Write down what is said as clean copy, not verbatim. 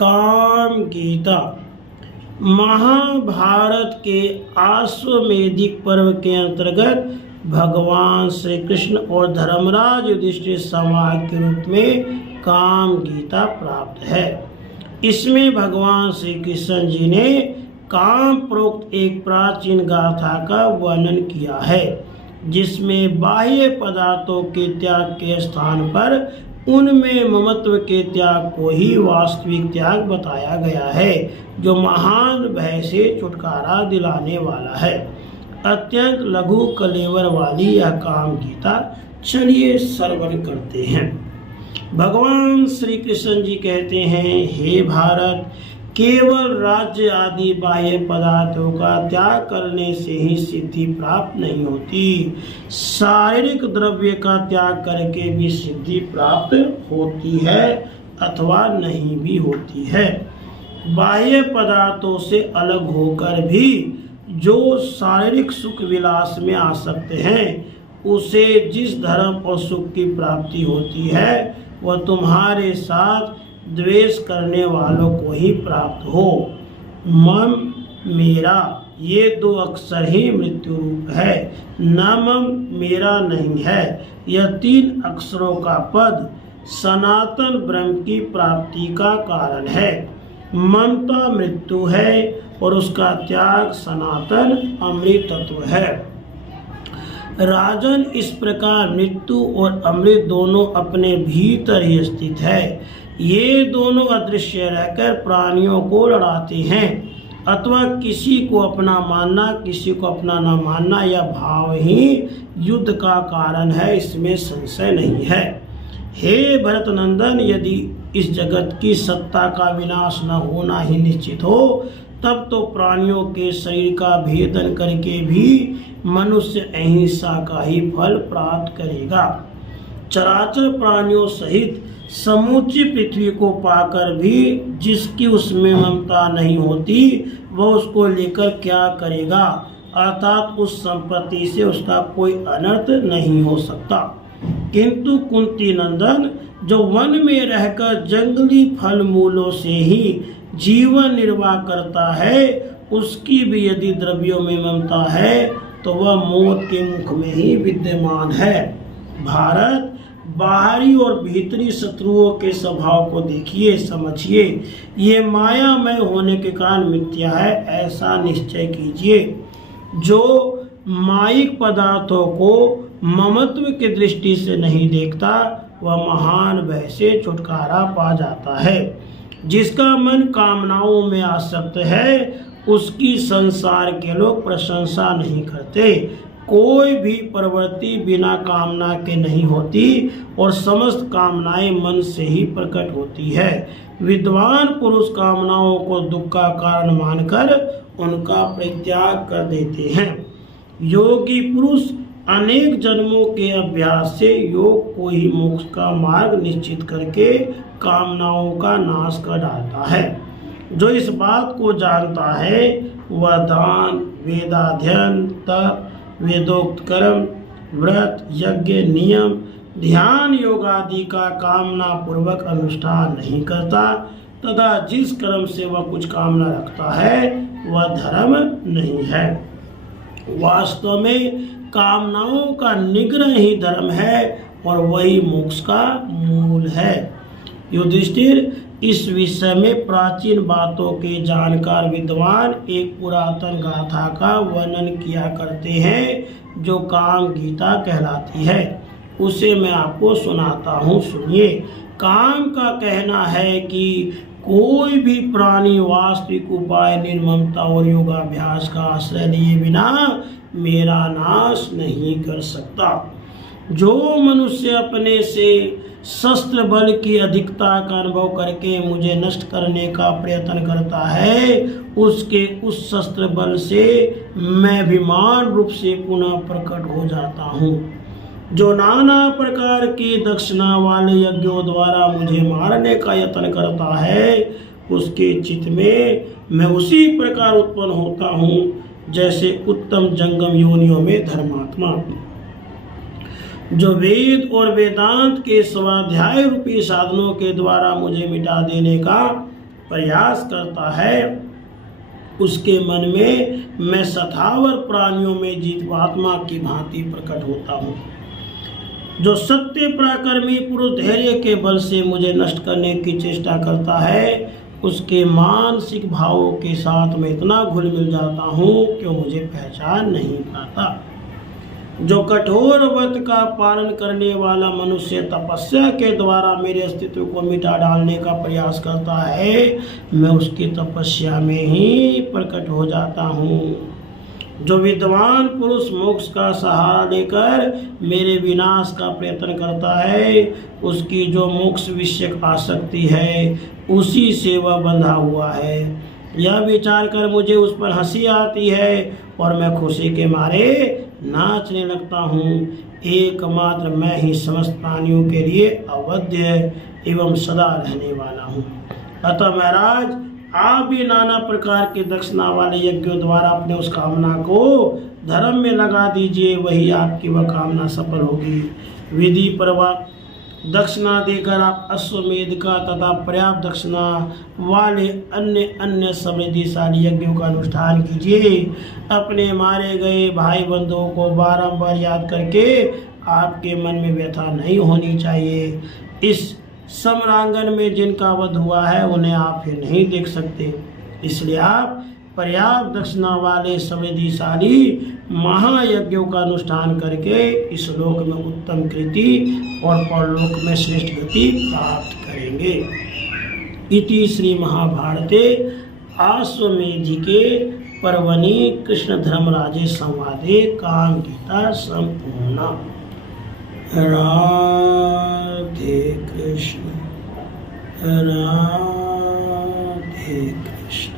काम गीता महाभारत के आश्वमेधिक पर्व के अंतर्गत भगवान श्री कृष्ण और धर्मराज युधिष्ठिर संवाद के रूप में काम गीता प्राप्त है। इसमें भगवान श्री कृष्ण जी ने काम प्रोक्त एक प्राचीन गाथा का वर्णन किया है, जिसमें बाह्य पदार्थों के त्याग के स्थान पर उनमें ममत्व के त्याग को ही वास्तविक त्याग बताया गया है, जो महान भय से छुटकारा दिलाने वाला है। अत्यंत लघु कलेवर वाली यह काम गीता चलिए श्रवण करते हैं। भगवान श्री कृष्ण जी कहते हैं, हे भारत, केवल राज्य आदि बाह्य पदार्थों का त्याग करने से ही सिद्धि प्राप्त नहीं होती, शारीरिक द्रव्य का त्याग करके भी सिद्धि प्राप्त होती है अथवा नहीं भी होती है। बाह्य पदार्थों से अलग होकर भी जो शारीरिक सुख विलास में आसक्त हैं, उसे जिस धर्म और सुख की प्राप्ति होती है, वह तुम्हारे साथ द्वेष करने वालों को ही प्राप्त हो। मम मेरा ये दो अक्षर ही मृत्यु रूप है, न मम मेरा नहीं है। यह तीन अक्षरों का पद सनातन ब्रह्म की प्राप्ति का कारण है। ममता मृत्यु है और उसका त्याग सनातन अमृत तत्व है। राजन, इस प्रकार मृत्यु और अमृत दोनों अपने भीतर ही स्थित है। ये दोनों अदृश्य रहकर प्राणियों को लड़ाते हैं, अथवा किसी को अपना मानना किसी को अपना न मानना, यह भाव ही युद्ध का कारण है, इसमें संशय नहीं है। हे भरत नंदन, यदि इस जगत की सत्ता का विनाश न होना ही निश्चित हो, तब तो प्राणियों के शरीर का भेदन करके भी मनुष्य अहिंसा का ही फल प्राप्त करेगा। चराचर प्राणियों सहित समूची पृथ्वी को पाकर भी जिसकी उसमें ममता नहीं होती, वह उसको लेकर क्या करेगा, अर्थात उस संपत्ति से उसका कोई अनर्थ नहीं हो सकता। किंतु कुंती नंदन, जो वन में रहकर जंगली फल मूलों से ही जीवन निर्वाह करता है, उसकी भी यदि द्रव्यों में ममता है तो वह मौत के मुख में ही विद्यमान है। भारत, बाहरी और भीतरी शत्रुओं के स्वभाव को देखिए, समझिए। ये मायामय होने के कारण मिथ्या है, ऐसा निश्चय कीजिए। जो मायिक पदार्थों को ममत्व की दृष्टि से नहीं देखता, वह महान भय से छुटकारा पा जाता है। जिसका मन कामनाओं में आसक्त है, उसकी संसार के लोग प्रशंसा नहीं करते। कोई भी प्रवृत्ति बिना कामना के नहीं होती और समस्त कामनाएं मन से ही प्रकट होती है। विद्वान पुरुष कामनाओं को दुख का कारण मानकर उनका परित्याग कर देते हैं। योगी पुरुष अनेक जन्मों के अभ्यास से योग को ही मोक्ष का मार्ग निश्चित करके कामनाओं का नाश कर डालता है। जो इस बात को जानता है, वह दान, वेदाध्ययन, तप, वेदोक्त कर्म, व्रत, यज्ञ, नियम, ध्यान, योग आदि का कामना पूर्वक अनुष्ठान नहीं करता, तथा जिस कर्म से वह कुछ कामना रखता है, वह धर्म नहीं है। वास्तव में कामनाओं का निग्रह ही धर्म है और वही मोक्ष का मूल है। युधिष्ठिर, इस विषय में प्राचीन बातों के जानकार विद्वान एक पुरातन गाथा का वर्णन किया करते हैं, जो काम गीता कहलाती है। उसे मैं आपको सुनाता हूँ, सुनिए। काम का कहना है कि कोई भी प्राणी वास्तविक उपाय, निर्ममता और योगाभ्यास का आश्रय लिए बिना मेरा नाश नहीं कर सकता। जो मनुष्य अपने से शस्त्र बल की अधिकता का अनुभव करके मुझे नष्ट करने का प्रयत्न करता है, उसके उस शस्त्र बल से मैं अभिमान रूप से पुनः प्रकट हो जाता हूँ। जो नाना प्रकार की दक्षिणा वाले यज्ञों द्वारा मुझे मारने का यत्न करता है, उसके चित्त में मैं उसी प्रकार उत्पन्न होता हूँ जैसे उत्तम जंगम योनियों में धर्मात्मा। जो वेद और वेदांत के स्वाध्याय रूपी साधनों के द्वारा मुझे मिटा देने का प्रयास करता है, उसके मन में मैं सथावर प्राणियों में जीवात्मा की भांति प्रकट होता हूँ। जो सत्य पराक्रमी पुरुष धैर्य के बल से मुझे नष्ट करने की चेष्टा करता है, उसके मानसिक भावों के साथ मैं इतना घुल मिल जाता हूँ कि मुझे पहचान नहीं पाता। जो कठोर व्रत का पालन करने वाला मनुष्य तपस्या के द्वारा मेरे अस्तित्व को मिटा डालने का प्रयास करता है, मैं उसकी तपस्या में ही प्रकट हो जाता हूँ। जो विद्वान पुरुष मोक्ष का सहारा लेकर मेरे विनाश का प्रयत्न करता है, उसकी जो मोक्ष विषयक आसक्ति है उसी से वह बंधा हुआ है। यह विचार कर मुझे उस पर हंसी आती है और मैं खुशी के मारे नाचने लगता हूँ। एकमात्र मैं ही समस्त प्राणियों के लिए अवध्य एवं सदा रहने वाला हूँ। अतः महाराज, आप भी नाना प्रकार के दक्षिणा वाले यज्ञों द्वारा अपने उस कामना को धर्म में लगा दीजिए, वही आपकी वह कामना सफल होगी। विधि परवक दक्षिणा देकर आप अश्वमेध का तथा पर्याप्त दक्षिणा वाले अन्य समृद्धिशाली यज्ञों का अनुष्ठान कीजिए। अपने मारे गए भाई बंधुओं को बारंबार याद करके आपके मन में व्यथा नहीं होनी चाहिए। इस सम्रांगण में जिनका वध हुआ है उन्हें आप फिर नहीं देख सकते, इसलिए आप पर्याप्त दक्षिणा वाले समृद्धिशाली महायज्ञों का अनुष्ठान करके इस लोक में उत्तम कृति और परलोक में श्रेष्ठ गति प्राप्त करेंगे। इति श्री महाभारते आश्वमेधिके पर्वणि कृष्ण धर्मराजे संवादे काम गीता संपूर्णा। राधे कृष्ण, राधे कृष्ण।